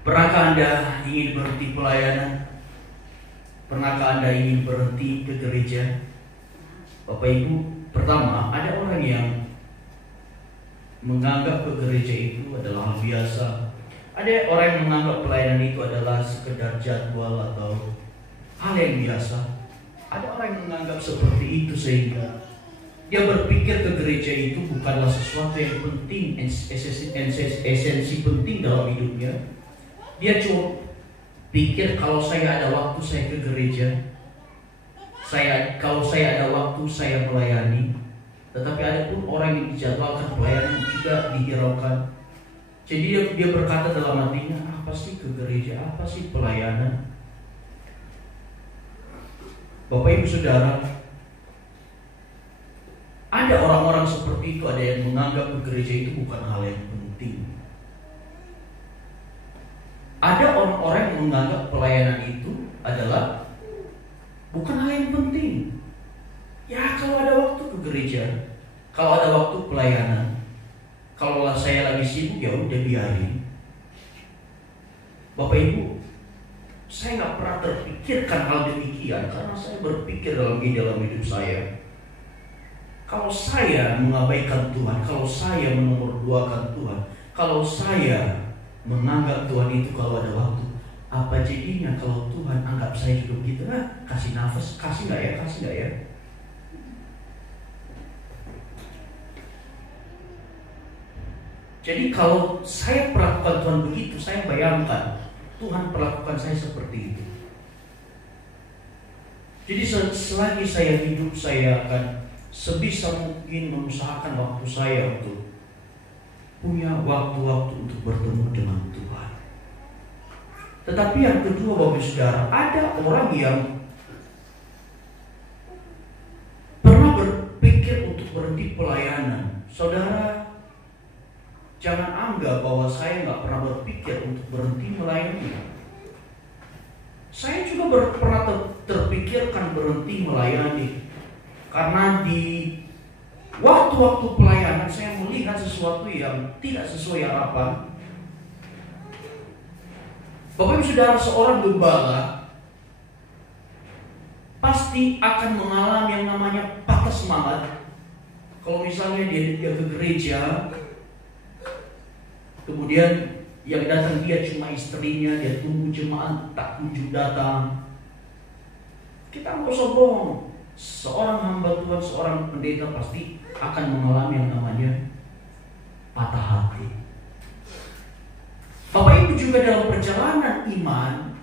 Pernahkah Anda ingin berhenti pelayanan? Pernahkah Anda ingin berhenti ke gereja? Bapak Ibu, pertama, ada orang yang menganggap ke gereja itu adalah hal biasa. Ada orang yang menganggap pelayanan itu adalah sekedar jadwal atau hal yang biasa. Ada orang yang menganggap seperti itu sehingga dia berpikir ke gereja itu bukanlah sesuatu yang penting, esensi penting dalam hidupnya. Dia cuma pikir kalau saya ada waktu saya ke gereja, kalau saya ada waktu saya melayani. Tetapi ada pun orang yang dijadwalkan pelayanan juga dihiraukan. Jadi dia berkata dalam hatinya, apa sih ke gereja, apa sih pelayanan? Bapak Ibu Saudara, ada orang-orang seperti itu, ada yang menganggap ke gereja itu bukan hal yang penting. Ada orang-orang yang menganggap pelayanan itu adalah bukan hal yang penting. Ya, kalau ada waktu ke gereja, kalau ada waktu pelayanan, kalau saya lagi sibuk ya udah biarin. Bapak Ibu, saya nggak pernah terpikirkan hal demikian karena saya berpikir dalam hidup saya. Kalau saya mengabaikan Tuhan, kalau saya menomorduakan Tuhan, kalau saya menganggap Tuhan itu kalau ada waktu, apa jadinya kalau Tuhan anggap saya hidup gitu? Kasih nafas, kasih nggak ya, kasih nggak ya? Jadi kalau saya perlakukan Tuhan begitu, saya bayangkan Tuhan perlakukan saya seperti itu. Jadi selagi saya hidup, saya akan sebisa mungkin mengusahakan waktu saya untuk punya waktu-waktu untuk bertemu dengan Tuhan. Tetapi yang kedua, Bapak Saudara, ada orang yang pernah berpikir untuk berhenti pelayanan. Saudara, jangan anggap bahwa saya nggak pernah berpikir untuk berhenti melayani. Saya juga pernah terpikirkan berhenti melayani. Karena di waktu-waktu pelayanan saya melihat sesuatu yang tidak sesuai harapan. Bapak Ibu Saudara, seorang gembala pasti akan mengalami yang namanya patah semangat. Kalau misalnya dia ke gereja, kemudian yang datang dia cuma istrinya, dia tunggu jemaat tak kunjung datang. Kita nggak usah bohong, seorang hamba Tuhan, seorang pendeta pasti akan mengalami yang namanya patah hati. Bapak Ibu juga dalam perjalanan iman,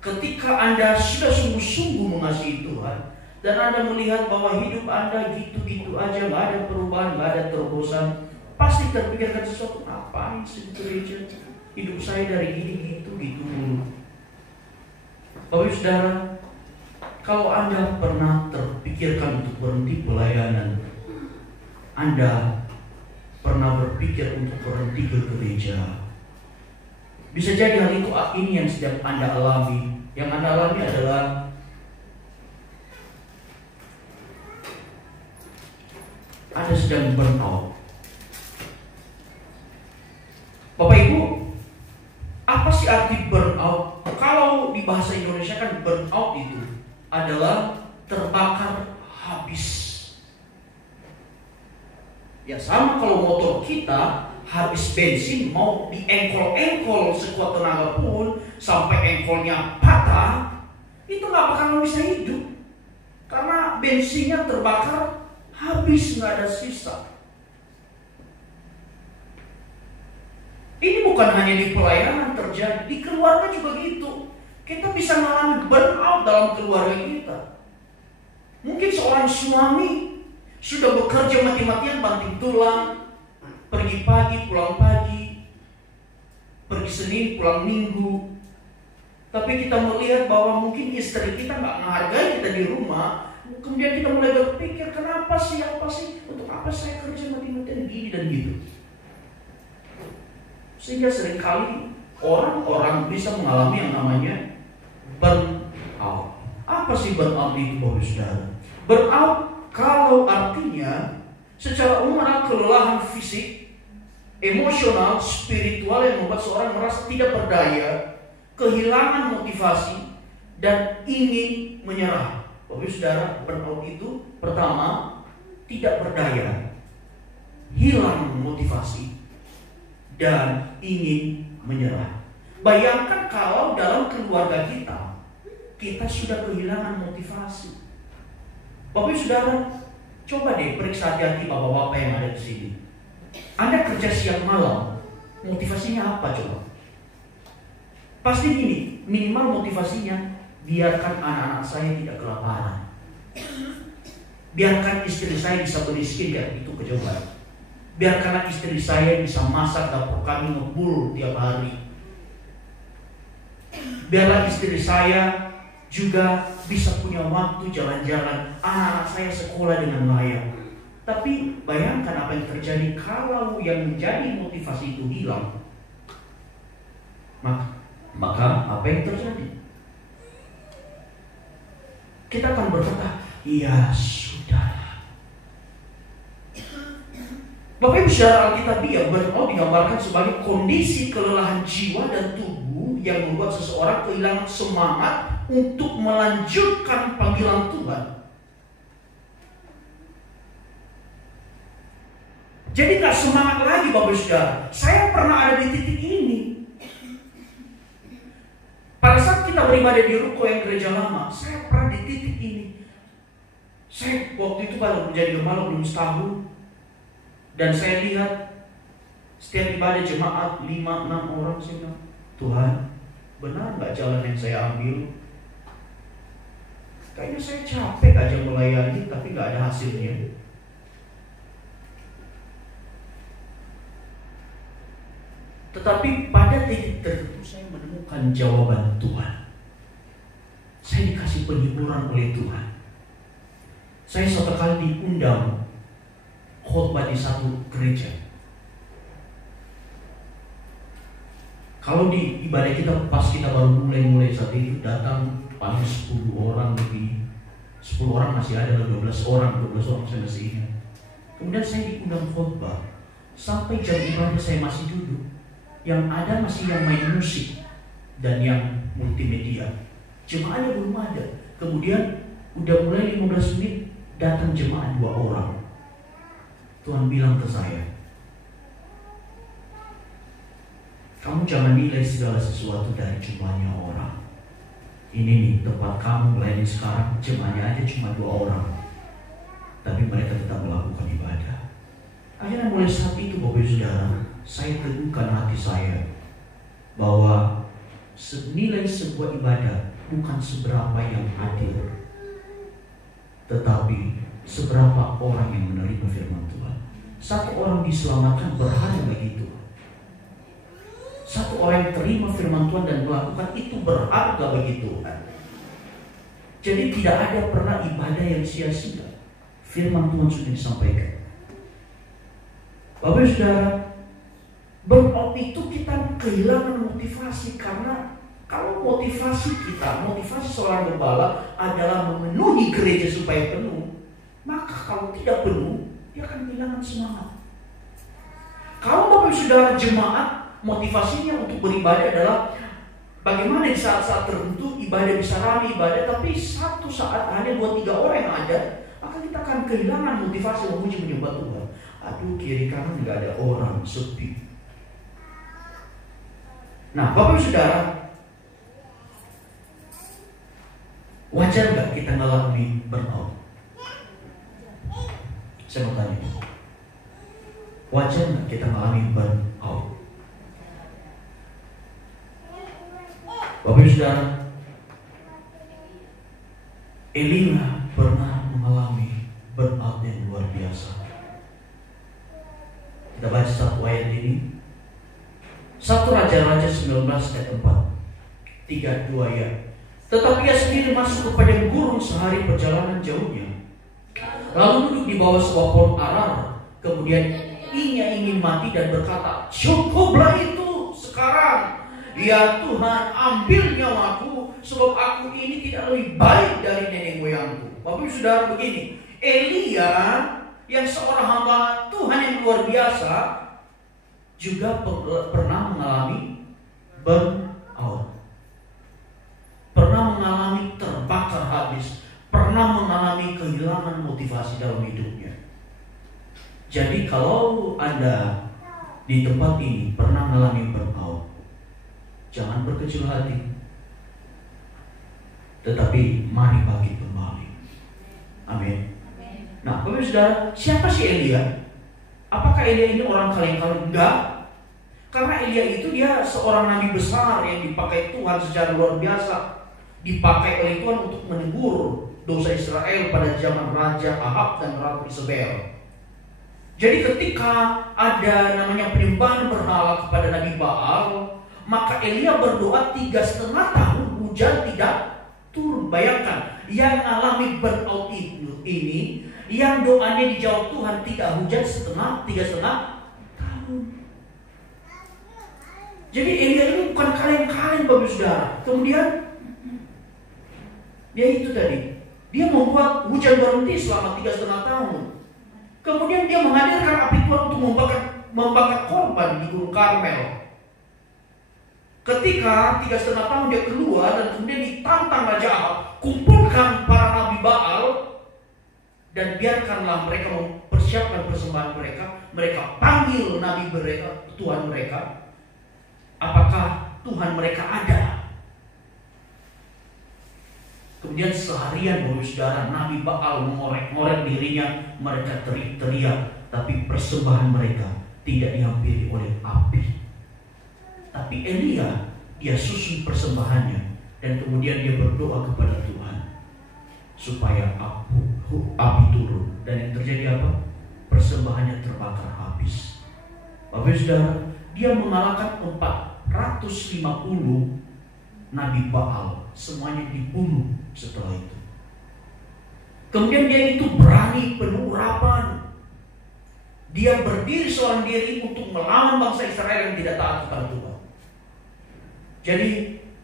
ketika Anda sudah sungguh-sungguh mengasihi Tuhan dan Anda melihat bahwa hidup Anda gitu-gitu aja, nggak ada perubahan, nggak ada terobosan, pasti terpikirkan sesuatu, ngapain sih gereja? Hidup saya dari gini gitu-gitu dulu. Bapak Ibu Saudara, kalau Anda pernah terpikirkan untuk berhenti pelayanan, Anda pernah berpikir untuk berhenti ke gereja, bisa jadi hal itu ini yang sedang Anda alami. Yang Anda alami adalah Anda sedang burnout. Bapak Ibu, apa sih arti burnout? Kalau di bahasa Indonesia kan burnout itu adalah terbakar habis. Ya sama kalau motor kita habis bensin, mau diengkol-engkol sekuat tenaga pun sampai engkolnya patah, itu nggak bakalan bisa hidup karena bensinnya terbakar habis, nggak ada sisa. Ini bukan hanya di pelayanan terjadi, di keluarga juga gitu. Kita bisa mengalami burnout dalam keluarga kita. Mungkin seorang suami sudah bekerja mati-matian banting tulang, pergi pagi, pulang pagi, pergi Senin, pulang Minggu. Tapi kita melihat bahwa mungkin istri kita nggak menghargai kita di rumah. Kemudian kita mulai berpikir, kenapa sih, untuk apa saya kerja mati-matian gini dan gitu. Sehingga seringkali orang-orang bisa mengalami yang namanya burnout. Apa sih burnout itu, Bapak Saudara? Burnout kalau artinya secara umum adalah kelelahan fisik, emosional, spiritual yang membuat seorang merasa tidak berdaya, kehilangan motivasi, dan ingin menyerah. Bapak Saudara, burnout itu pertama tidak berdaya, hilang motivasi, dan ingin menyerah. Bayangkan kalau dalam keluarga kita sudah kehilangan motivasi. Bapak Saudara, coba deh periksa hati bapak-bapak yang ada di sini. Anda kerja siang malam, motivasinya apa coba? Pasti gini, minimal motivasinya biarkan anak-anak saya tidak kelaparan, biarkan istri saya bisa beli skincare, itu kecoba. Biarkanlah istri saya bisa masak, dapur kami ngebul tiap hari. Biarlah istri saya juga bisa punya waktu jalan-jalan, anak saya sekolah dengan layak. Tapi bayangkan apa yang terjadi kalau yang menjadi motivasi itu hilang. Maka apa yang terjadi? Kita akan berkata, ya sudah. Bapak Ibu Saudara, Alkitabiah burnout digambarkan sebagai kondisi kelelahan jiwa dan tubuh yang membuat seseorang kehilangan semangat untuk melanjutkan panggilan Tuhan. Jadi gak semangat lagi Bapak Saudara. Saya pernah ada di titik ini. Pada saat kita beribadah di ruko yang gereja lama, saya pernah di titik ini. Saya waktu itu baru menjadi gembala belum setahun. Dan saya lihat setiap ibadah jemaat 5-6 orang. Saya bilang, Tuhan, benar gak jalan yang saya ambil? Kayaknya saya capek aja melayani tapi gak ada hasilnya. Tetapi pada titik tertentu saya menemukan jawaban Tuhan. Saya dikasih penghiburan oleh Tuhan. Saya suatu kali diundang khotbah di satu gereja. Kalau di ibadah kita pas kita baru mulai saat itu datang paling 10 orang lebih. 10 orang masih ada, 12 orang saya masih ingat. Kemudian saya diundang khotbah. Sampai jam ibadah saya masih duduk. Yang ada masih yang main musik dan yang multimedia. Jemaahnya belum ada. Kemudian udah mulai 15 menit datang jemaah 2 orang. Tuhan bilang ke saya, kamu jangan nilai segala sesuatu dari jumlahnya orang. Ini nih tempat kamu melayani sekarang, jemaahnya aja cuma 2 orang, tapi mereka tetap melakukan ibadah. Akhirnya mulai saat itu Bapak Saudara, saya teguhkan hati saya bahwa nilai sebuah ibadah bukan seberapa yang hadir, tetapi seberapa orang yang menerima firman Tuhan. Satu orang diselamatkan berharga bagi Tuhan. Satu orang yang terima firman Tuhan dan melakukan itu berharga bagi Tuhan. Jadi tidak ada pernah ibadah yang sia-sia. Firman Tuhan sudah disampaikan. Bapak Saudara, burnout itu kita kehilangan motivasi. Karena kalau motivasi kita, motivasi seorang gembala adalah memenuhi gereja supaya penuh, maka kalau tidak penuh, dia akan kehilangan semangat. Kalau Bapak Saudara jemaat, motivasinya untuk beribadah adalah bagaimana di saat-saat tertentu ibadah bisa ramai ibadah, tapi satu saat hanya 2-3 orang yang ada, maka kita akan kehilangan motivasi memuji menyembah Tuhan. Aduh, kiri kanan nggak ada orang, sepi. Nah, Bapak Saudara, wajar nggak kita mengalami burnout? Saya mau tanya, wajar nggak kita mengalami burnout? Bapak Saudara, Elia pernah mengalami burnout yang luar biasa. Kita baca satu ayat ini. 1 Raja-Raja 19 ayat 4. 3-2 ya. Tetapi ia sendiri masuk ke padang gurun sehari perjalanan jauhnya. Lalu duduk di bawah sebuah pohon arar. Kemudian ia ingin mati dan berkata, cukuplah itu sekarang. Ya Tuhan, ambil nyawaku, sebab aku ini tidak lebih baik dari nenek moyangku. Bapak Saudara, begini, Elia yang seorang hamba Tuhan yang luar biasa, juga pernah mengalami burnout, pernah mengalami terbakar habis, pernah mengalami kehilangan motivasi dalam hidupnya. Jadi kalau Anda di tempat ini pernah mengalami burnout, jangan berkecil hati, tetapi mari bangkit kembali. Amin. Nah, Bapak Saudara, siapa sih Elia? Apakah Elia ini orang kaleng-kaleng? Enggak. Karena Elia itu dia seorang nabi besar yang dipakai Tuhan secara luar biasa. Dipakai oleh Tuhan untuk menegur dosa Israel pada zaman Raja Ahab dan Ratu Isabel. Jadi ketika ada namanya penyembahan berhala kepada Nabi Baal, maka Elia berdoa 3,5 tahun hujan tidak turun. Bayangkan, yang alami burnout ini, yang doanya dijawab Tuhan, tidak hujan 3,5 tahun. Jadi Elia ini bukan kaleng-kaleng, Bapak Saudara. Kemudian ya itu tadi, dia membuat hujan berhenti selama 3,5 tahun. Kemudian dia menghadirkan api Tuhan untuk membakar korban di Gunung Karmel. Ketika 3,5 tahun dia keluar dan kemudian ditantang Raja Ahab, kumpulkan para nabi Baal dan biarkanlah mereka mempersiapkan persembahan mereka. Mereka panggil nabi mereka, Tuhan mereka. Apakah Tuhan mereka ada? Kemudian seharian Bapak Saudara, Nabi Baal mengorek-ngorek dirinya, mereka teriak-teriak, tapi persembahan mereka tidak dihampiri oleh api. Tapi Elia, dia susun persembahannya, dan kemudian dia berdoa kepada Tuhan supaya api turun. Dan yang terjadi apa? Persembahannya terbakar habis. Bapak Saudara, dia mengalahkan 450 Nabi Baal, semuanya dibunuh setelah itu. Kemudian dia itu berani penuh urapan. Dia berdiri seorang diri untuk melawan bangsa Israel yang tidak taat kepada Tuhan. Jadi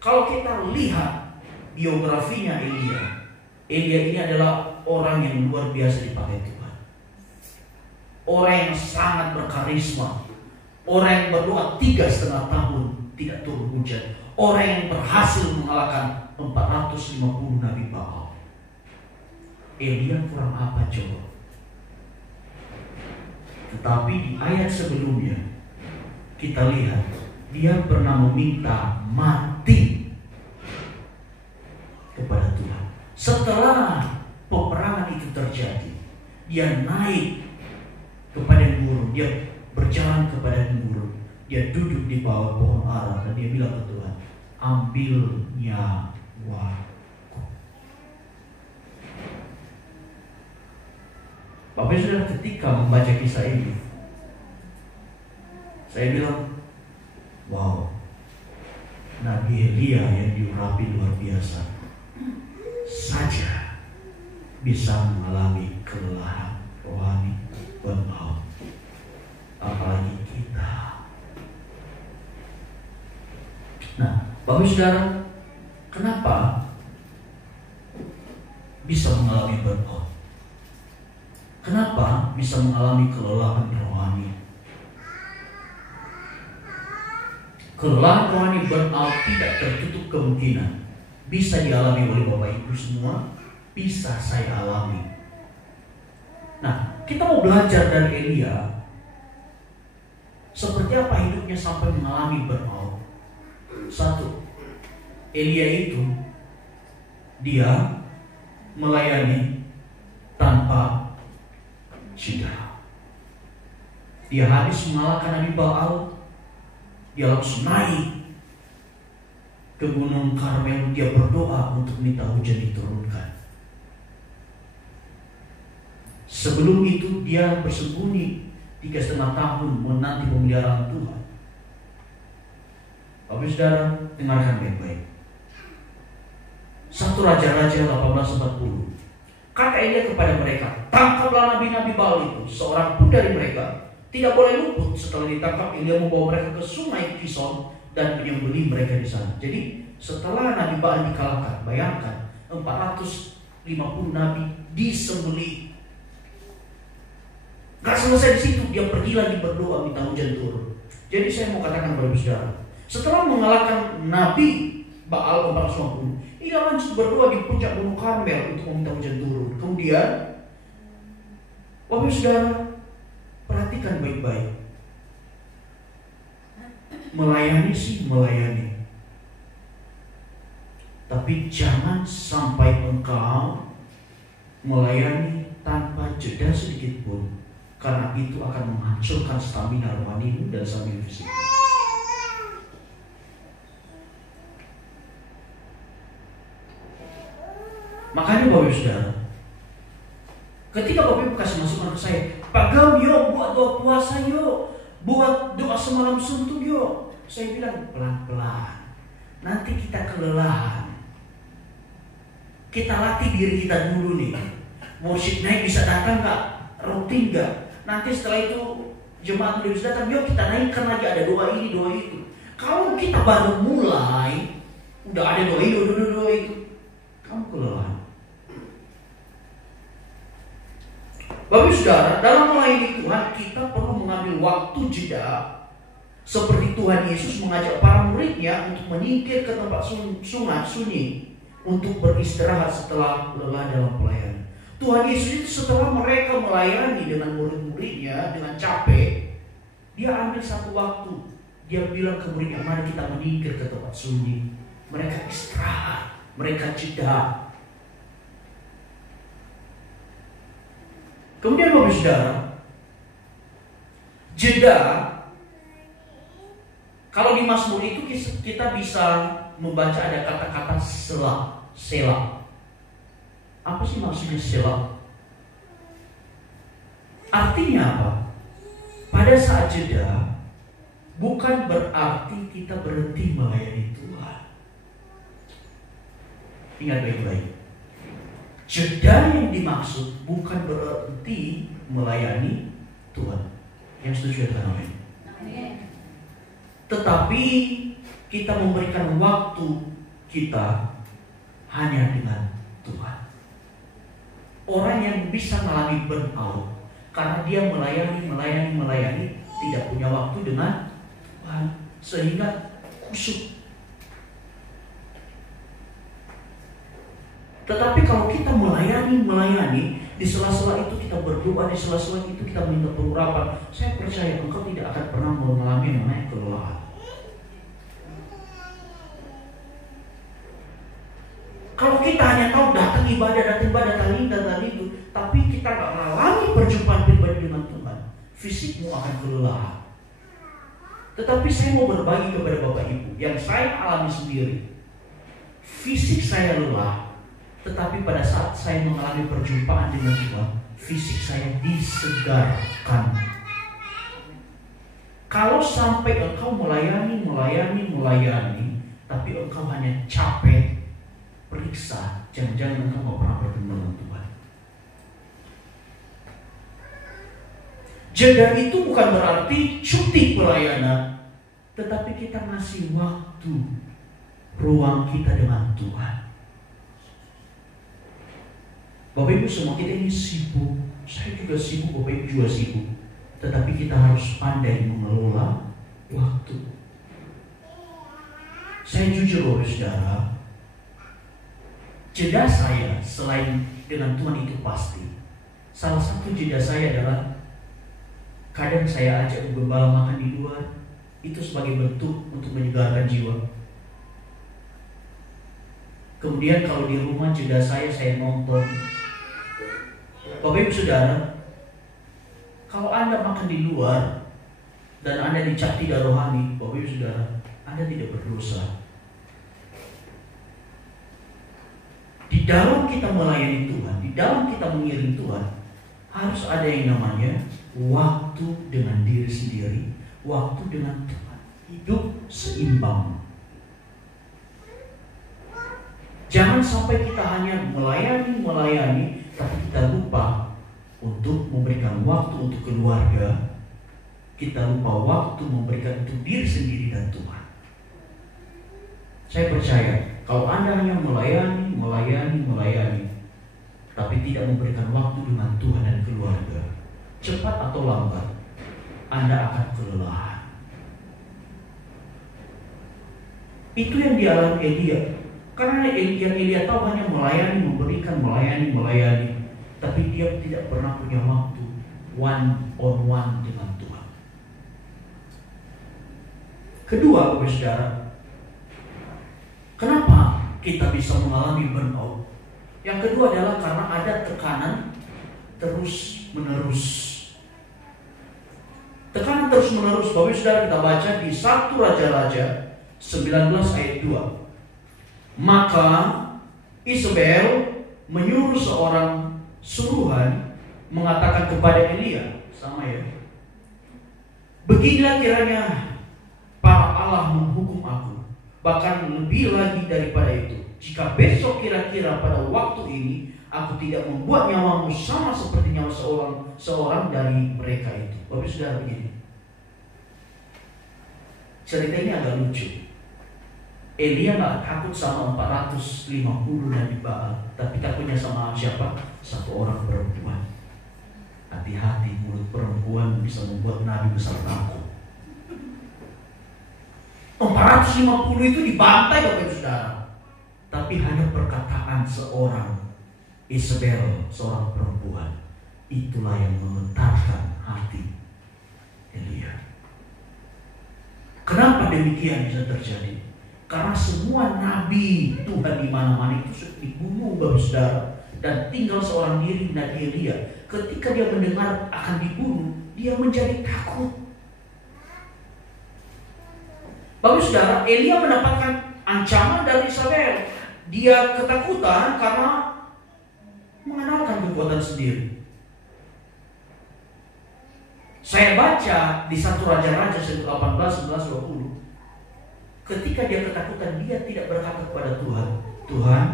kalau kita lihat biografinya Elia ini adalah orang yang luar biasa dipakai Tuhan. Orang yang sangat berkarisma. Orang yang berdoa 3,5 tahun tidak turun hujan. Orang yang berhasil mengalahkan 450 Nabi Baal. Elia kurang apa coba? Tetapi di ayat sebelumnya kita lihat dia pernah meminta mati kepada Tuhan. Setelah peperangan itu terjadi, dia naik kepada gurun, dia berjalan kepada gurun, dia duduk di bawah pohon ara dan dia bilang ke Tuhan, ambil nyawaku. Bapak Saudara, ketika membaca kisah ini, saya bilang, wow, Nabi Elia yang diurapi luar biasa saja bisa mengalami kelelahan rohani, burnout, apalagi kita. Nah, Bapak Saudara, kenapa bisa mengalami burnout? Kenapa bisa mengalami kelelahan rohani? Kelelahan rohani burnout tidak tertutup kemungkinan bisa dialami oleh Bapak Ibu semua, bisa saya alami. Nah, kita mau belajar dari Elia, seperti apa hidupnya sampai mengalami burnout. Satu, Elia itu dia melayani tanpa cedera. Dia habis mengalahkan Nabi Baal, dia langsung naik ke Gunung Karmel, dia berdoa untuk minta hujan diturunkan. Sebelum itu dia bersembunyi 3,5 tahun menanti pemeliharaan Tuhan. Bapak Saudara, dengarkan baik-baik. 1 Raja-Raja 18:40. Kata Elia kepada mereka, tangkaplah nabi-nabi Baal itu, seorang pun dari mereka tidak boleh luput. Setelah ditangkap, Elia membawa mereka ke sungai Kison dan menyembelih mereka di sana. Jadi setelah Nabi Baal dikalahkan, bayangkan 450 nabi disembelih. Gak selesai di situ, dia pergi lagi berdoa minta hujan turun. Jadi saya mau katakan kepada saudara, setelah mengalahkan Nabi Baal 450, ia lanjut berdoa di puncak Gunung Karmel untuk meminta hujan turun. Kemudian, Bapak saudara, perhatikan baik-baik. Melayani sih melayani, tapi jangan sampai engkau melayani tanpa jeda sedikit pun, karena itu akan menghancurkan stamina rohanimu dan stamina fisik. Makanya Bapak saudara, ketika Bapak kasih masukan ke saya, Pak Gam, yuk buat doa puasa yuk, buat doa semalam suntuk yuk. Saya bilang pelan-pelan, nanti kita kelelahan. Kita latih diri kita dulu nih. Worship naik bisa datang gak? Rutin gak? Nanti setelah itu jemaat udah bisa datang, yuk kita naikkan lagi, ada doa ini, doa itu. Kalau kita baru mulai, udah ada doa ini, doa itu, kamu kelelahan. Bapak saudara, dalam melayani Tuhan kita perlu mengambil waktu jeda, seperti Tuhan Yesus mengajak para muridnya untuk menyingkir ke tempat sunyi untuk beristirahat setelah lelah dalam pelayanan. Tuhan Yesus itu setelah mereka melayani dengan murid-muridnya dengan capek, dia ambil satu waktu, dia bilang ke muridnya, mari kita menyingkir ke tempat sunyi. Mereka istirahat, mereka jeda. Kemudian Bapak saudara, jeda, kalau di Mazmur itu kita bisa membaca ada kata-kata selah. Apa sih maksudnya selah? Artinya apa? Pada saat jeda, bukan berarti kita berhenti melayani Tuhan. Ingat baik-baik. Jeda yang dimaksud bukan berarti melayani Tuhan. Yang setuju dengan amin. Tetapi kita memberikan waktu kita hanya dengan Tuhan. Orang yang bisa mengalami burnout karena dia melayani, tidak punya waktu dengan Tuhan, sehingga kusut. Tetapi kalau kita melayani, di sela-sela itu kita berdoa, di sela-sela itu kita minta pengurapan, saya percaya engkau tidak akan pernah mengalami yang namanya kelelahan. Kalau kita hanya tahu datang ibadah, tadi itu, tapi kita nggak mengalami perjumpaan pribadi dengan Tuhan, fisikmu akan kelelahan. Tetapi saya mau berbagi kepada Bapak Ibu yang saya alami sendiri. Fisik saya lelah, tetapi pada saat saya mengalami perjumpaan dengan Tuhan, fisik saya disegarkan. Kalau sampai engkau melayani, tapi engkau hanya capek, periksa, jangan-jangan engkau tidak pernah bertemu dengan Tuhan. Jeda itu bukan berarti cuti pelayanan, tetapi kita ngasih waktu, ruang kita dengan Tuhan. Bapak Ibu semua kita ini sibuk, saya juga sibuk, Bapak Ibu juga sibuk. Tetapi kita harus pandai mengelola waktu. Saya jujur Bapak Saudara, jeda saya selain dengan Tuhan itu pasti. Salah satu jeda saya adalah kadang saya ajak gembala makan di luar, itu sebagai bentuk untuk menyegarkan jiwa. Kemudian kalau di rumah jeda saya nonton. Bapak Ibu Saudara, kalau Anda makan di luar dan Anda dicap tidak rohani, Bapak Ibu Saudara, Anda tidak berdosa. Di dalam kita melayani Tuhan, di dalam kita mengiring Tuhan, harus ada yang namanya waktu dengan diri sendiri, waktu dengan Tuhan. Hidup seimbang. Jangan sampai kita hanya melayani, tapi kita lupa untuk memberikan waktu untuk keluarga. Kita lupa waktu memberikan untuk diri sendiri dan Tuhan. Saya percaya kalau Anda hanya melayani, tapi tidak memberikan waktu dengan Tuhan dan keluarga, cepat atau lambat Anda akan kelelahan. Itu yang dialami Elia. Karena yang Elia tahu hanya melayani, memberikan, melayani. Tapi dia tidak pernah punya waktu one on one dengan Tuhan. Kedua, Bapak Saudara, kenapa kita bisa mengalami burnout? Yang kedua adalah karena ada tekanan terus menerus. Tekanan terus menerus. Bapak Saudara, kita baca di 1 Raja-Raja 19 ayat 2. Maka Isabel menyuruh seorang suruhan mengatakan kepada Elia, sama ya, beginilah kiranya para Allah menghukum aku, bahkan lebih lagi daripada itu, jika besok kira-kira pada waktu ini aku tidak membuat nyawamu sama seperti nyawa seorang dari mereka itu. Bapak Saudara, begini, cerita ini agak lucu. Elia gak takut sama 450 Nabi Baal, tapi takutnya sama siapa? Satu orang perempuan. Hati-hati, mulut perempuan bisa membuat Nabi besar takut. 450 itu dibantai, Bapak Saudara. Tapi hanya perkataan seorang Isabel, seorang perempuan, itulah yang menggetarkan hati Elia. Kenapa demikian bisa terjadi? Karena semua nabi Tuhan di mana-mana itu sudah dibunuh, Bapak Saudara, dan tinggal seorang diri, Nabi Elia. Ketika dia mendengar akan dibunuh, dia menjadi takut. Bapak Saudara, Elia mendapatkan ancaman dari Isabel. Dia ketakutan karena mengandalkan kekuatan sendiri. Saya baca di 1 Raja-Raja 18, 19, 20. Ketika dia ketakutan, dia tidak berkata kepada Tuhan, Tuhan,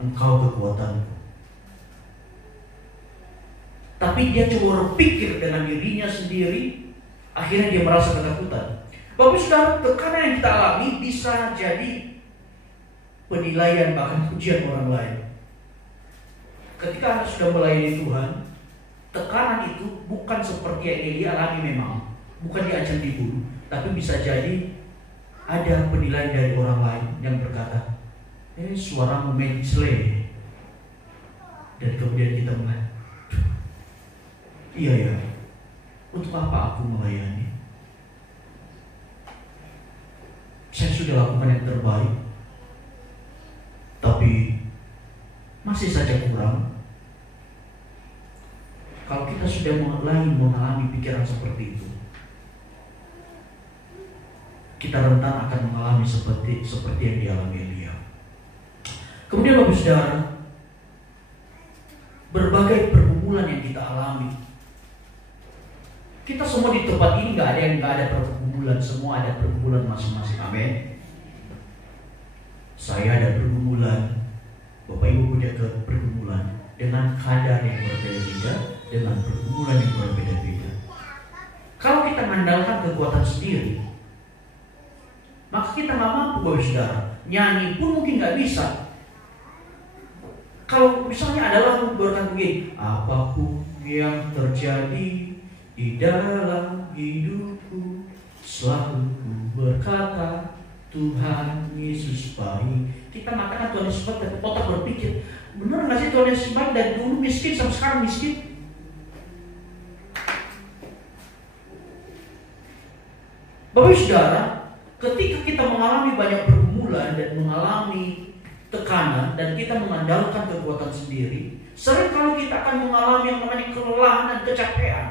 Engkau kekuatanku. Tapi dia coba berpikir dengan dirinya sendiri. Akhirnya dia merasa ketakutan. Bapak Saudara, tekanan yang kita alami bisa jadi penilaian, bahkan pujian orang lain. Ketika Anda sudah melayani Tuhan, tekanan itu bukan seperti yang Elia alami memang. Bukan diancam dibunuh, tapi bisa jadi ada penilaian dari orang lain yang berkata, suaramu mencele. Dan kemudian kita melihat, iya ya, untuk apa aku melayani? Saya sudah lakukan yang terbaik, tapi masih saja kurang. Kalau kita sudah mengalami pikiran seperti itu, kita rentan akan mengalami seperti yang dialami Elia. Kemudian Bapak Saudara, berbagai pergumulan yang kita alami. Kita semua di tempat ini nggak ada pergumulan, semua ada pergumulan masing-masing. Amin. Saya ada pergumulan, Bapak Ibu punya pergumulan dengan keadaan yang berbeda-beda, dengan pergumulan yang berbeda-beda. Kalau kita mengandalkan kekuatan sendiri, maka kita nggak mampu, Bapak Saudara. Nyanyi pun mungkin nggak bisa. Kalau misalnya adalah berkata begini, apapun yang terjadi di dalam hidupku, selalu berkata Tuhan Yesus baik. Kita mengatakan Tuhan Yesus baik, tapi otak berpikir, benar nggak sih Tuhan Yesus baik dari dulu miskin sampai sekarang miskin? Bapak Saudara, ketika kita mengalami banyak pergumulan dan mengalami tekanan dan kita mengandalkan kekuatan sendiri, sering kali kita akan mengalami yang namanya kelelahan dan kecapean.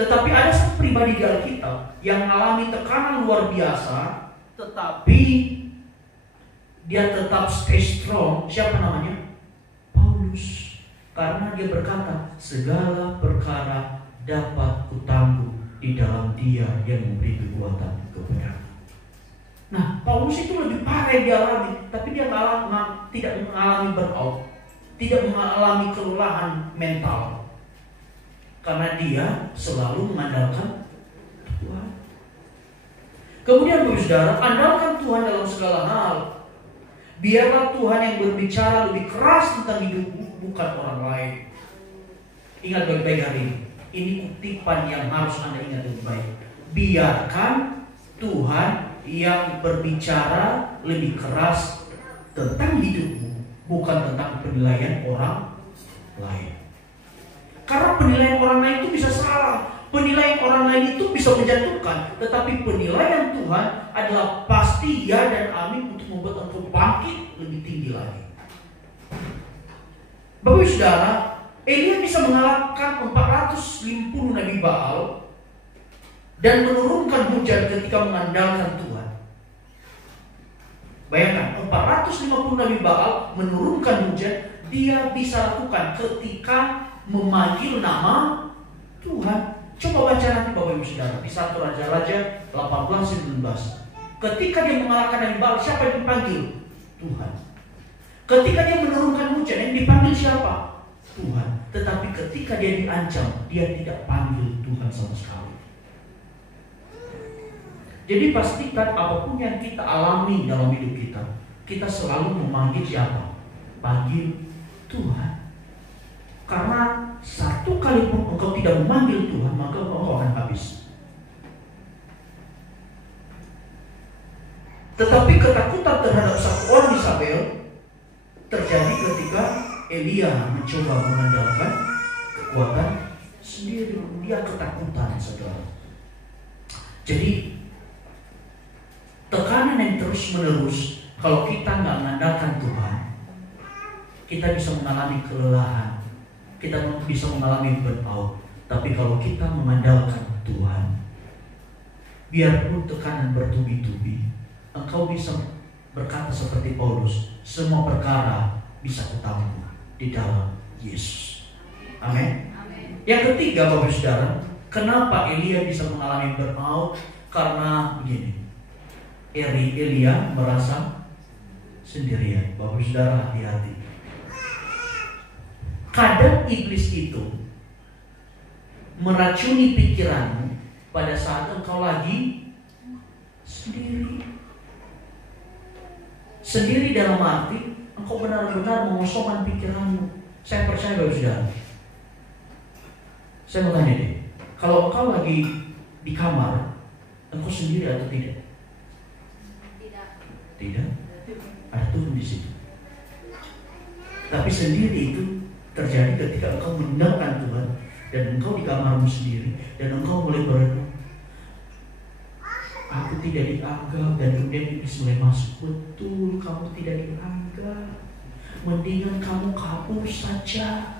Tetapi ada satu pribadi di Alkitab yang mengalami tekanan luar biasa, tetapi dia tetap stay strong. Siapa namanya? Paulus. Karena dia berkata, segala perkara dapat kutangguh di dalam Dia yang memberi kekuatan kepadaku. Nah, Paulus itu lebih parah yang dialami, tapi dia tidak mengalami burnout, tidak mengalami kelelahan mental, karena dia selalu mengandalkan Tuhan. Kemudian Bapak Saudara, andalkan Tuhan dalam segala hal. Biarlah Tuhan yang berbicara lebih keras tentang hidupmu, bukan orang lain. Ingat baik-baik hari ini kutipan yang harus Anda ingat baik. Biarkan Tuhan yang berbicara lebih keras tentang hidupmu, bukan tentang penilaian orang lain. Karena penilaian orang lain itu bisa salah, penilaian orang lain itu bisa menjatuhkan, tetapi penilaian Tuhan adalah pasti ya dan amin untuk membuat engkau bangkit lebih tinggi lagi. Bapak Saudara, Elia bisa mengalahkan 450 Nabi Baal dan menurunkan hujan ketika mengandalkan Tuhan. Bayangkan, 450 Nabi Baal menurunkan hujan, dia bisa lakukan ketika memanggil nama Tuhan. Coba baca nanti Bapak Ibu Saudara di 1 Raja-Raja 18-19. Ketika dia mengalahkan Nabi Baal, siapa yang dipanggil? Tuhan. Ketika dia menurunkan hujan, yang dipanggil siapa? Tuhan. Tetapi ketika dia diancam, dia tidak panggil Tuhan sama sekali. Jadi pastikan apapun yang kita alami dalam hidup kita, kita selalu memanggil siapa? Panggil Tuhan. Karena satu kali pun engkau tidak memanggil Tuhan, maka engkau akan habis. Tetapi ketakutan terhadap satu orang Isabel terjadi ketika Elia mencoba mengandalkan kekuatan sendiri. Dia ketakutan, saudara. Jadi tekanan yang terus menerus, kalau kita nggak mengandalkan Tuhan, kita bisa mengalami kelelahan, kita bisa mengalami burnout. Tapi kalau kita mengandalkan Tuhan, biarpun tekanan bertubi-tubi, engkau bisa berkata seperti Paulus, semua perkara bisa kutanggung di dalam Yesus. Amin. Yang ketiga, Bapak Saudara, kenapa Elia bisa mengalami burnout? Karena begini, Elia merasa sendirian. Bapak Saudara, hati-hati. Kadang iblis itu meracuni pikiranmu pada saat engkau lagi sendiri. Sendiri dalam arti engkau benar-benar mengosongkan pikiranmu. Saya percaya Bapak Saudara. Saya mau tanya deh, kalau engkau lagi di kamar, engkau sendiri atau tidak? Tidak. Ada Tuhan di situ. Tapi sendiri itu terjadi ketika engkau meninggalkan Tuhan dan engkau di kamarmu sendiri dan engkau mulai berenung. Aku tidak dianggap, dan kemudian iblis mulai masuk. Betul, kamu tidak dianggap. Mendingan kamu kabur saja.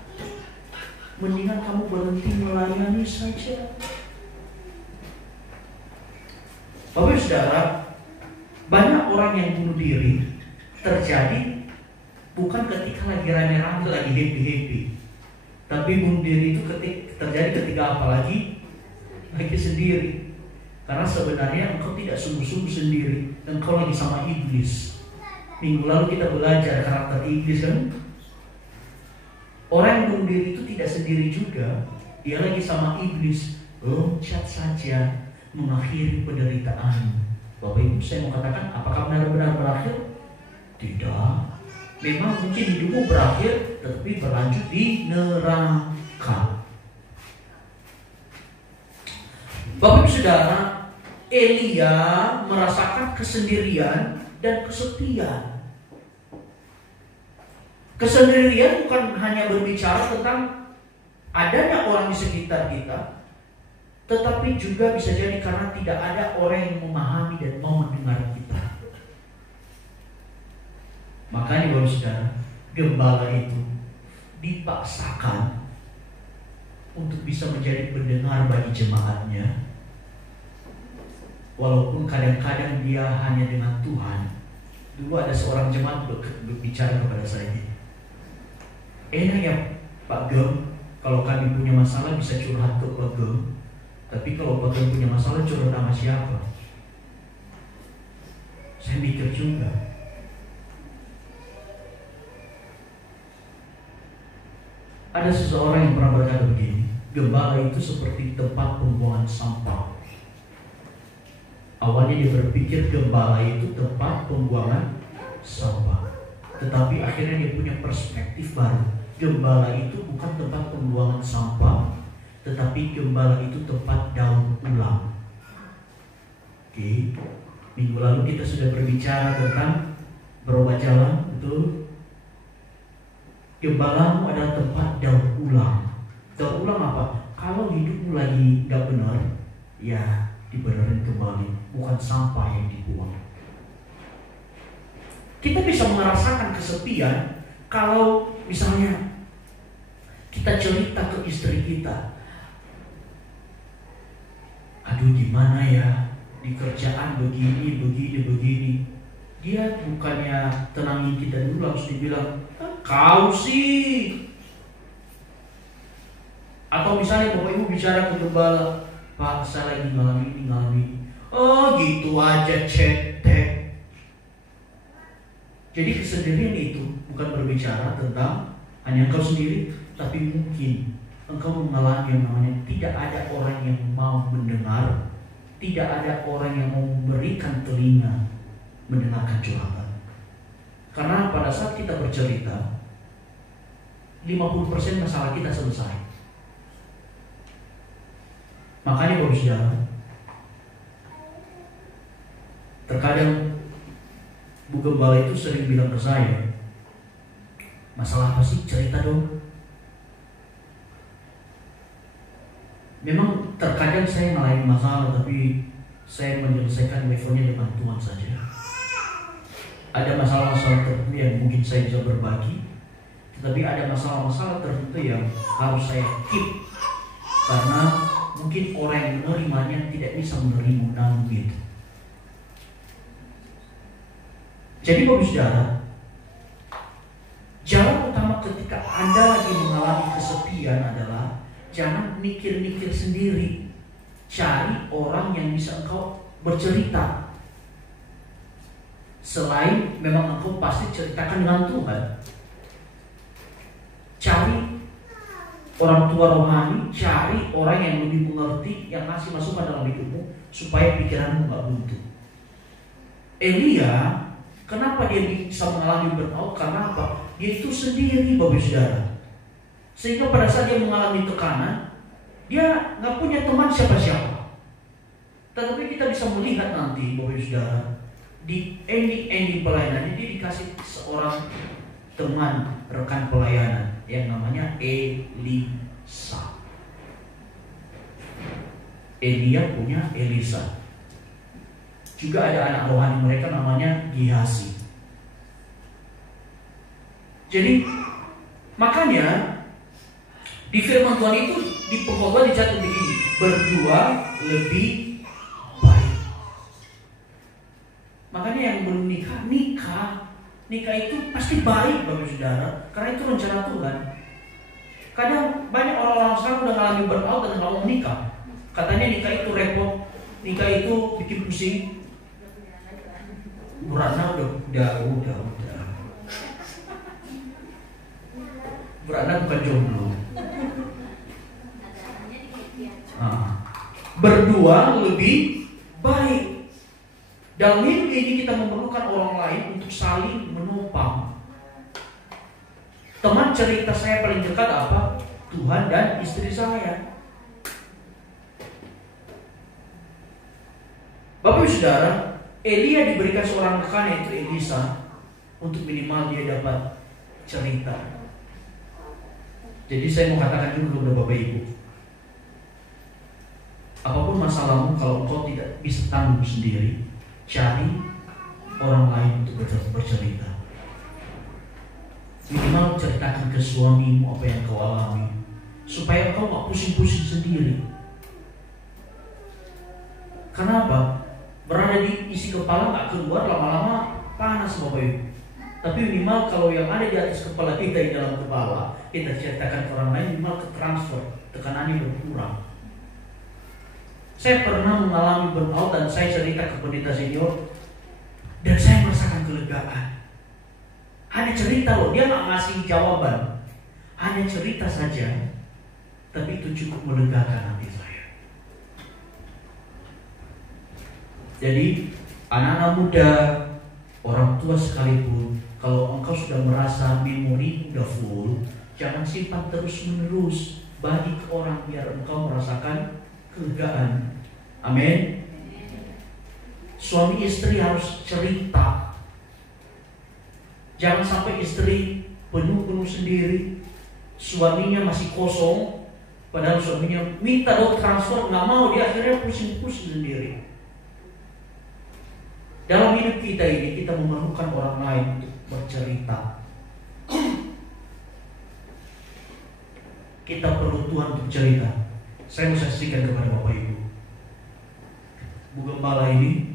Mendingan kamu berhenti melayani saja. Bapak Saudara, banyak orang yang bunuh diri terjadi bukan ketika lagi rame-rame, lagi happy-happy. Tapi bunuh diri itu terjadi ketika apalagi lagi sendiri. Karena sebenarnya engkau tidak sungguh-sungguh sendiri, engkau lagi sama iblis. Minggu lalu kita belajar karakter iblis kan. Orang yang bunuh diri itu tidak sendiri juga, dia lagi sama iblis. Loncat saja mengakhiri penderitaan. Bapak Ibu, saya mau katakan, apakah benar-benar berakhir? Tidak. Memang mungkin hidupmu berakhir, tetapi berlanjut di neraka. Bapak Ibu Saudara, Elia merasakan kesendirian dan kesepian. Kesendirian bukan hanya berbicara tentang adanya orang di sekitar kita, tetapi juga bisa jadi karena tidak ada orang yang memahami dan mau mendengar kita. Makanya Bapak Saudara, gembala itu dipaksakan untuk bisa menjadi pendengar bagi jemaatnya. Walaupun kadang-kadang dia hanya dengan Tuhan. Dulu ada seorang jemaat berbicara kepada saya, enak ya Pak Gem, kalau kami punya masalah bisa curhat ke Pak Gem, tapi kalau Pak Gem punya masalah curhat sama siapa? Saya mikir juga. Ada seseorang yang pernah berkata begini, gembala itu seperti tempat pembuangan sampah. Awalnya dia berpikir gembala itu tempat pembuangan sampah, tetapi akhirnya dia punya perspektif baru. Gembala itu bukan tempat pembuangan sampah, tetapi gembala itu tempat daur ulang. Oke. Minggu lalu kita sudah berbicara tentang berubah jalan, betul? Gembalamu adalah tempat daur ulang. Daur ulang apa? Kalau hidupmu lagi gak benar, ya dibenerin kembali, bukan sampah yang dibuang. Kita bisa merasakan kesepian kalau misalnya kita cerita ke istri kita, aduh gimana ya, di kerjaan begini. Dia bukannya tenangin kita dulu, langsung dibilang, kau sih. Atau misalnya Bapak Ibu bicara ke gembala, Pak saya lagi ngalamin ini. Oh gitu aja cetek. Jadi kesendirian itu bukan berbicara tentang hanya engkau sendiri, tapi mungkin engkau mengalami yang namanya tidak ada orang yang mau mendengar, tidak ada orang yang mau memberikan telinga mendengarkan curhatan. Karena pada saat kita bercerita, 50% masalah kita selesai. Makanya Bapak Saudara, terkadang Bu Gembala itu sering bilang ke saya, masalah apa sih? Cerita dong. Memang terkadang saya ngalamin masalah, tapi saya menyelesaikan levelnya dengan Tuhan saja. Ada masalah-masalah tertentu yang mungkin saya bisa berbagi, tetapi ada masalah-masalah tertentu yang harus saya keep, karena mungkin orang yang menerimanya tidak bisa menerima menanggung itu. Jadi Bapak Saudara, jalan utama ketika Anda lagi mengalami kesepian adalah jangan mikir-mikir sendiri. Cari orang yang bisa engkau bercerita. Selain memang engkau pasti ceritakan dengan Tuhan, cari orang tua rohani, cari orang yang lebih mengerti, yang ngasih masukan dalam hidupmu supaya pikiranmu gak buntu. Elia, kenapa dia bisa mengalami burnout? Karena apa? Dia itu sendiri Bapak Saudara. Sehingga pada saat dia mengalami tekanan, dia gak punya teman siapa-siapa. Tetapi kita bisa melihat nanti Bapak Saudara, di ending pelayanan dia dikasih seorang teman rekan pelayanan yang namanya Elisa. Elia punya Elisa. Juga ada anak rohani mereka namanya Gihazi. Jadi makanya di firman Tuhan itu di pengkhotbah dicatat begini, berdua lebih baik. Makanya yang belum nikah itu pasti baik Bapak Saudara, karena itu rencana Tuhan. Kadang banyak orang-orang sekarang udah ngalami burnout dan nggak mau nikah. Katanya nikah itu repot, nikah itu bikin pusing. Burana udah. Burana bukan jomblo. Berdua lebih baik. Dalam hidup ini kita memerlukan orang lain untuk saling menopang. Teman cerita saya paling dekat apa? Tuhan dan istri saya. Bapak Saudara, Elia diberikan seorang rekan yaitu Elisa, untuk minimal dia dapat cerita. Jadi saya mau katakan dulu kepada Bapak Ibu, apapun masalahmu, kalau engkau tidak bisa tanggung sendiri, cari orang lain untuk bercerita. Minimal ceritakan ke suamimu apa yang kau alami, supaya kau gak pusing-pusing sendiri. Kenapa? Berada di isi kepala gak keluar, lama-lama panas Bapak Ibu. Tapi minimal kalau yang ada di atas kepala kita, di dalam kepala, kita ceritakan ke orang lain, minimal ke transfer, tekanannya berkurang. Saya pernah mengalami burnout dan saya cerita ke pendeta senior, dan saya merasakan kelegaan. Hanya cerita loh, dia gak ngasih jawaban, hanya cerita saja, tapi itu cukup melegakan hati saya. Jadi anak-anak muda, orang tua sekalipun, kalau engkau sudah merasa memori udah full, jangan simpan terus-menerus, bagi ke orang biar engkau merasakan kelegaan. Amin. Suami istri harus cerita. Jangan sampai istri penuh sendiri, suaminya masih kosong, padahal suaminya minta transfer, nggak mau, dia akhirnya pusing-pusing sendiri. Dalam hidup kita ini, kita memerlukan orang lain untuk bercerita. Kita perlu Tuhan untuk cerita. Saya mau saksikan kepada Bapak Ibu. Bu Gembala ini,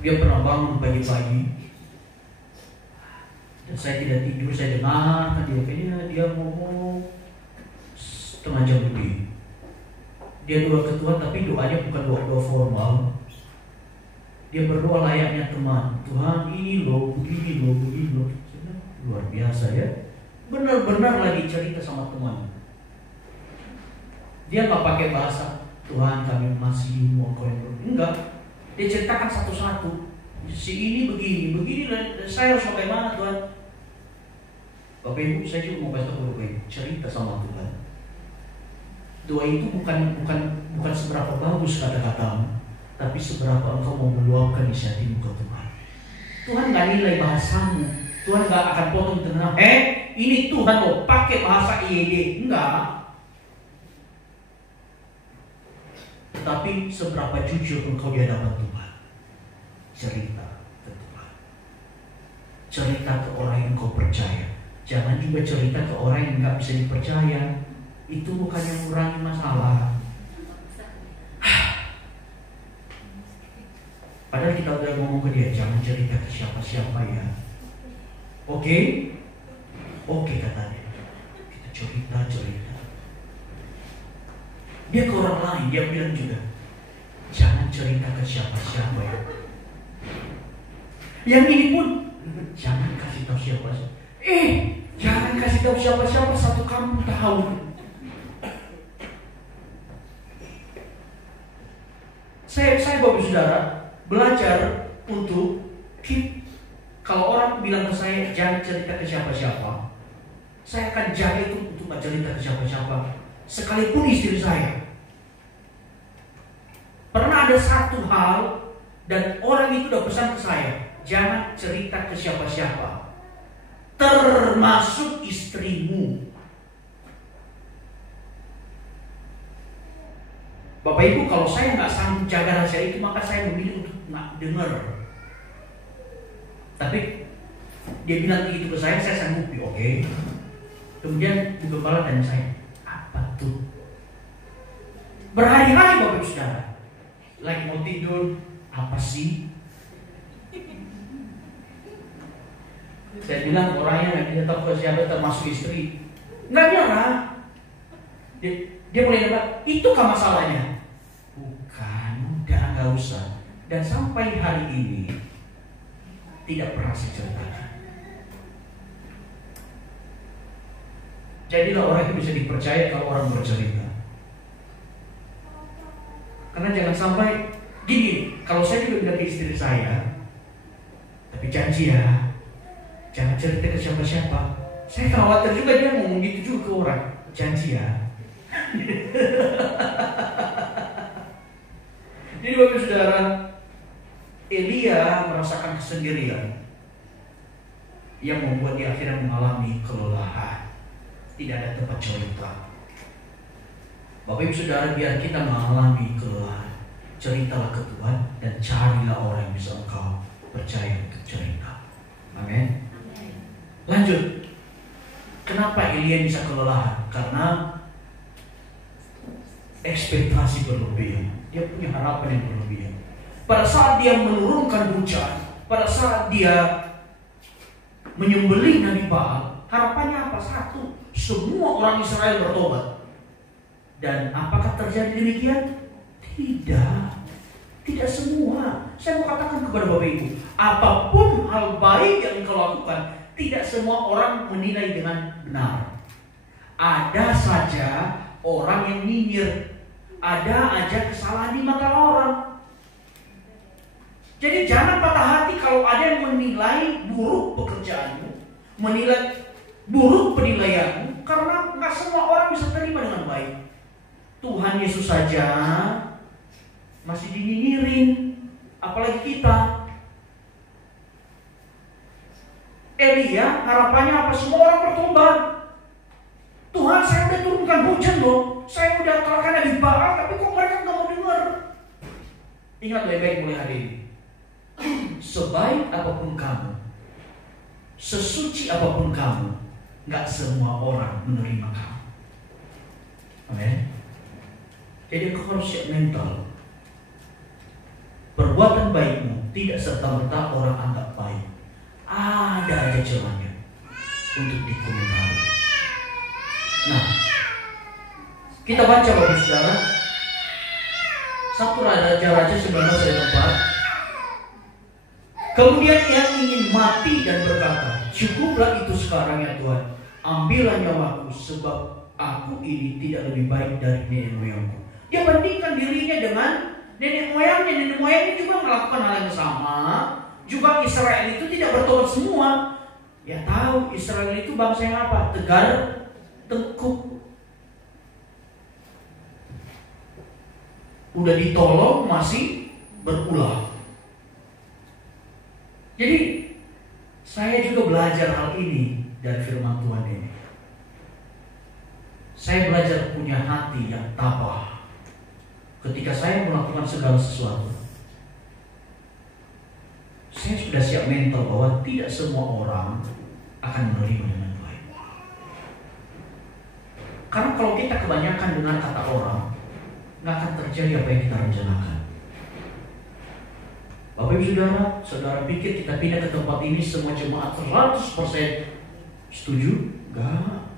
dia pernah bangun pagi-pagi, dan saya tidak tidur, saya dengarkan dia ngomong setengah jam lebih. Dia doa ke Tuhan, tapi doanya bukan doa formal. Dia berdoa layaknya teman. Tuhan, ini loh, begini loh. Luar biasa ya. Benar-benar lagi cerita sama teman. Dia nggak pakai bahasa Tuhan kami mengasihimu, engkau yang enggak. Dia ceritakan satu-satu. Si ini begini, saya harus bagaimana Tuhan? Bapak Ibu, saya juga mau kasih tahu Bapak Ibu, cerita sama Tuhan. Doa itu bukan seberapa bagus kata-katamu, tapi seberapa engkau mau meluapkan isi hatimu ke Tuhan. Tuhan nggak nilai bahasamu, Tuhan nggak akan potong di tengah. Ini Tuhan mau pakai bahasa IED, enggak. Tetapi seberapa jujur engkau di hadapan Tuhan. Cerita ke Tuhan. Cerita ke orang yang engkau percaya. Jangan juga cerita ke orang yang nggak bisa dipercaya. Itu bukannya mengurangi masalah. Padahal kita udah ngomong ke dia, jangan cerita ke siapa-siapa ya. Oke, katanya. Kita cerita. Dia ke orang lain, dia bilang juga, jangan cerita ke siapa-siapa ya. Yang ini pun, jangan kasih tahu siapa-siapa. Jangan kasih tahu siapa-siapa, satu kampung tahu. Saya Bapak Saudara belajar untuk kalau orang bilang ke saya jangan cerita ke siapa-siapa, saya akan jaga itu untuk gak cerita ke siapa-siapa, sekalipun istri saya. Pernah ada satu hal dan orang itu udah pesan ke saya, jangan cerita ke siapa-siapa, termasuk istrimu. Bapak Ibu, kalau saya nggak sanggup jaga rahasia itu, maka saya memilih untuk nggak dengar. Tapi dia bilang begitu ke saya sanggupi, oke. Kemudian Bu Gembala tanya saya, apa tuh? Berhari-hari Bapak Ibu Saudara, lagi mau tidur, apa sih? Saya bilang orangnya nggak bisa tahu ke siapa, termasuk istri. Nggak nyerah. Dia mulai dapat, itu kan masalahnya? Bukan, udah nggak usah. Dan sampai hari ini tidak pernah saya ceritakan. Jadilah orang yang bisa dipercaya kalau orang bercerita. Karena jangan sampai gini, kalau saya juga bilang ke istri saya, tapi janji ya, jangan cerita ke siapa-siapa. Saya khawatir juga dia ngomong gitu juga ke orang, janji ya. Jadi Bapak Saudara, Elia merasakan kesendirian yang membuat dia akhirnya mengalami kelelahan. Tidak ada tempat cerita. Bapak Ibu Saudara, biar kita mengalami kelelahan, ceritalah ke Tuhan dan carilah orang yang bisa engkau percaya untuk cerita. Amin. Lanjut. Kenapa Elia bisa kelelahan? Karena ekspektasi berlebihan. Dia punya harapan yang berlebihan. Pada saat dia menurunkan hujan, pada saat dia menyembelih Nabi Baal, harapannya apa? Satu, semua orang Israel bertobat. Dan apakah terjadi demikian? Tidak semua. Saya mau katakan kepada Bapak Ibu, apapun hal baik yang engkau lakukan, tidak semua orang menilai dengan benar. Ada saja orang yang nyinyir, ada aja kesalahan di mata orang. Jadi jangan patah hati kalau ada yang menilai buruk pekerjaanmu, menilai buruk penilaianmu, karena nggak semua orang bisa terima dengan baik. Tuhan Yesus saja masih dinyinyirin, apalagi kita. Elia harapannya apa? Semua orang bertobat. Tuhan, saya udah turunkan hujan loh, saya udah kalahkan Nabi Baal, tapi kok mereka nggak mau dengar? Ingat baik-baik mulai hari ini. Sebaik apapun kamu, sesuci apapun kamu, nggak semua orang menerima kamu. Amin. Jadi kau harus siap mental. Perbuatan baikmu tidak serta-merta orang anggap baik. Ada aja celahnya untuk dikomentari. Nah, kita baca Bapak Saudara 1 Raja-Raja 19:4. Kemudian ia ingin mati dan berkata, cukuplah itu sekarang ya Tuhan, ambillah nyawaku, sebab aku ini tidak lebih baik dari nenek moyangku. Dia bandingkan dirinya dengan nenek moyangnya. Nenek moyangnya juga melakukan hal yang sama. Juga Israel itu tidak bertobat semua. Ya tahu Israel itu bangsa yang apa? Tegar tengkuk. Udah ditolong masih berulah. Jadi saya juga belajar hal ini dari firman Tuhan ini. Saya belajar punya hati yang tabah ketika saya melakukan segala sesuatu. Saya sudah siap mental bahwa tidak semua orang akan menerima dengan baik. Karena kalau kita kebanyakan dengar kata orang, nggak akan terjadi apa yang kita rencanakan. Bapak Ibu Saudara, saudara pikir kita pindah ke tempat ini semua jemaat 100% setuju? Enggak.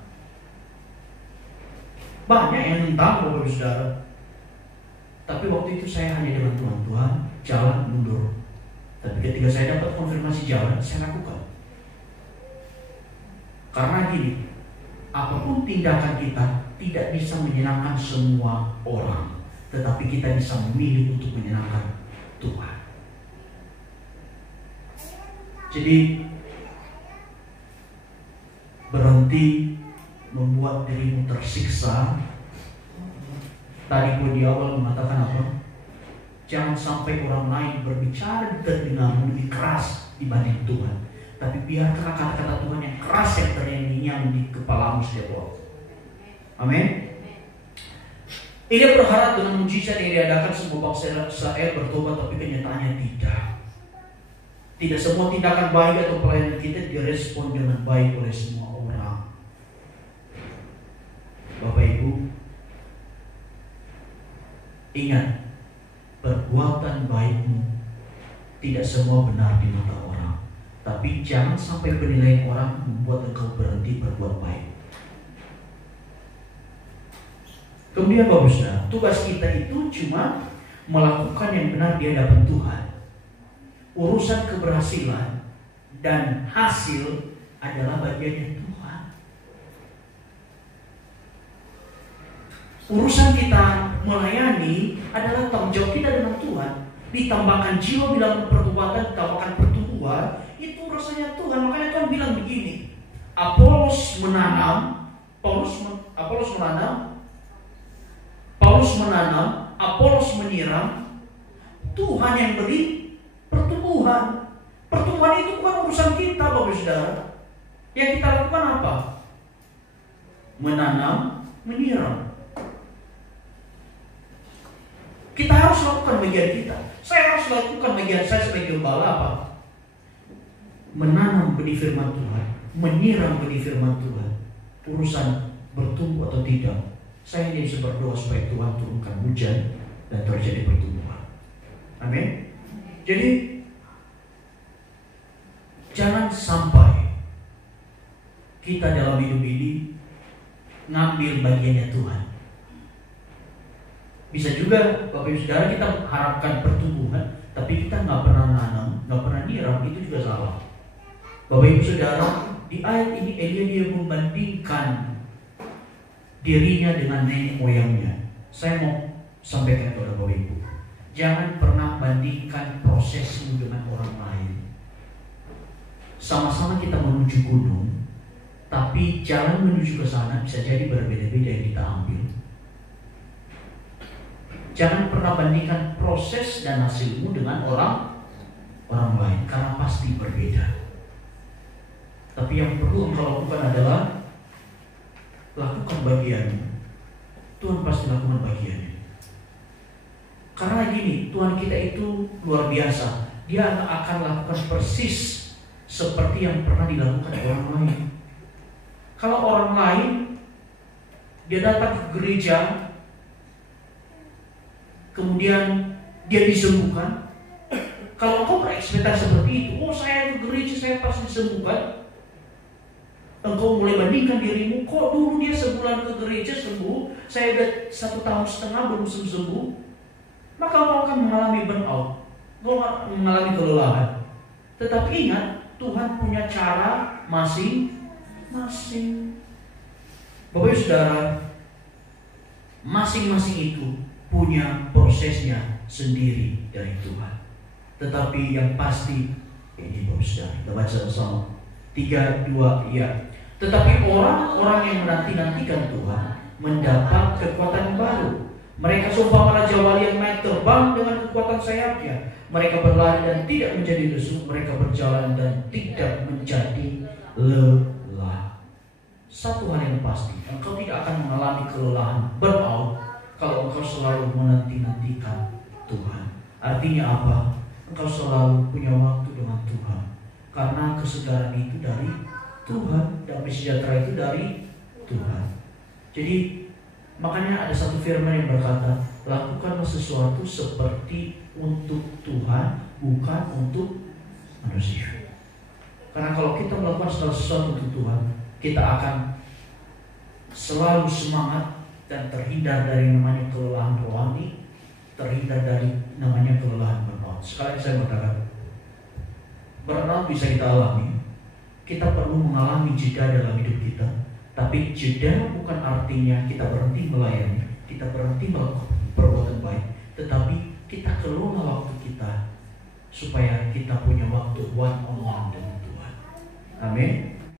Banyak yang tentang Bapak Ibu Saudara. Tapi waktu itu saya hanya dengan Tuhan, jalan mundur. Tapi ketika saya dapat konfirmasi jalan, saya lakukan. Karena gini, apapun tindakan kita tidak bisa menyenangkan semua orang, tetapi kita bisa memilih untuk menyenangkan Tuhan. Jadi berhenti membuat dirimu tersiksa. Tadi gue di awal mengatakan apa? Jangan sampai orang lain berbicara di telingamu lebih keras dibanding Tuhan. Tapi biarkan kata-kata Tuhan yang keras yang ternyanyi di kepalamu setiap waktu. Amin. Ia berharap dengan mujizat yang diadakan semua bangsa Israel bertobat, tapi kenyataannya tidak. Tidak semua tindakan baik atau pelayanan kita direspon dengan baik oleh semua orang. Bapak Ibu, ingat, perbuatan baikmu tidak semua benar di mata orang. Tapi jangan sampai penilaian orang membuat engkau berhenti berbuat baik. Kemudian Bapak Saudara, tugas kita itu cuma melakukan yang benar di hadapan Tuhan. Urusan keberhasilan dan hasil adalah bagiannya Tuhan. Urusan kita melayani adalah tanggung jawab kita dengan Tuhan. Ditambahkan jiwa bilang pertobatan, ditambahkan pertumbuhan, itu urusannya Tuhan. Makanya Tuhan bilang begini, Apolos menanam, Apolos menyiram, Tuhan yang beri pertumbuhan. Pertumbuhan itu bukan urusan kita, Bapak Saudara. Yang kita lakukan apa? Menanam, menyiram. Kita harus lakukan bagian kita. Saya harus lakukan bagian saya sebagai gembala apa? Menanam benih firman Tuhan, menyiram benih firman Tuhan. Urusan bertumbuh atau tidak, saya hanya bisa berdoa supaya Tuhan turunkan hujan dan terjadi pertumbuhan. Amin. Jadi jangan sampai kita dalam hidup ini ngambil bagiannya Tuhan. Bisa juga Bapak Ibu Saudara kita harapkan pertumbuhan, tapi kita nggak pernah nanam, nggak pernah nyiram, itu juga salah. Bapak Ibu Saudara, di ayat ini Elia dia membandingkan dirinya dengan nenek moyangnya. Saya mau sampaikan kepada Bapak Ibu, jangan pernah bandingkan prosesmu dengan orang lain. Sama-sama kita menuju gunung, tapi jalan menuju ke sana bisa jadi berbeda-beda yang kita ambil. Jangan pernah bandingkan proses dan hasilmu dengan orang lain, karena pasti berbeda. Tapi yang perlu engkau lakukan adalah lakukan bagianmu. Tuhan pasti lakukan bagiannya. Karena gini, Tuhan kita itu luar biasa. Dia akan lakukan persis seperti yang pernah dilakukan orang lain. Kalau orang lain dia datang ke gereja, kemudian dia disembuhkan. Kalau engkau berekspektasi seperti itu, oh saya ke gereja saya pasti disembuhkan. Engkau mulai bandingkan dirimu, kok dulu dia sebulan ke gereja sembuh, saya udah 1,5 tahun belum sembuh. Maka engkau akan mengalami burnout, engkau akan mengalami kelelahan. Tetapi ingat, Tuhan punya cara masing-masing. Bapak Ibu Saudara, masing-masing itu punya prosesnya sendiri dari Tuhan. Tetapi yang pasti, ini Bapak Saudara, kita baca bersama 3, 2, ya. Tetapi orang-orang yang menanti-nantikan Tuhan mendapat kekuatan baru. Mereka seumpama jawali yang naik terbang dengan kekuatan sayapnya. Mereka berlari dan tidak menjadi lesu. Mereka berjalan dan tidak menjadi lelah. Satu hal yang pasti, engkau tidak akan mengalami kelelahan burnout kalau engkau selalu menanti-nantikan Tuhan. Artinya apa? Engkau selalu punya waktu dengan Tuhan. Karena kesegaran itu dari Tuhan, damai sejahtera itu dari Tuhan. Jadi makanya ada satu firman yang berkata, lakukanlah sesuatu seperti untuk Tuhan, bukan untuk manusia. Karena kalau kita melakukan sesuatu untuk Tuhan, kita akan selalu semangat dan terhindar dari namanya kelelahan rohani, terhindar dari namanya kelelahan burnout. Sekali saya mengatakan, burnout bisa kita alami. Kita perlu mengalami jeda dalam hidup kita. Tapi jeda bukan artinya kita berhenti melayani, kita berhenti melakukan perbuatan baik, tetapi kita kelola waktu kita supaya kita punya waktu one on one dengan Tuhan. Amin.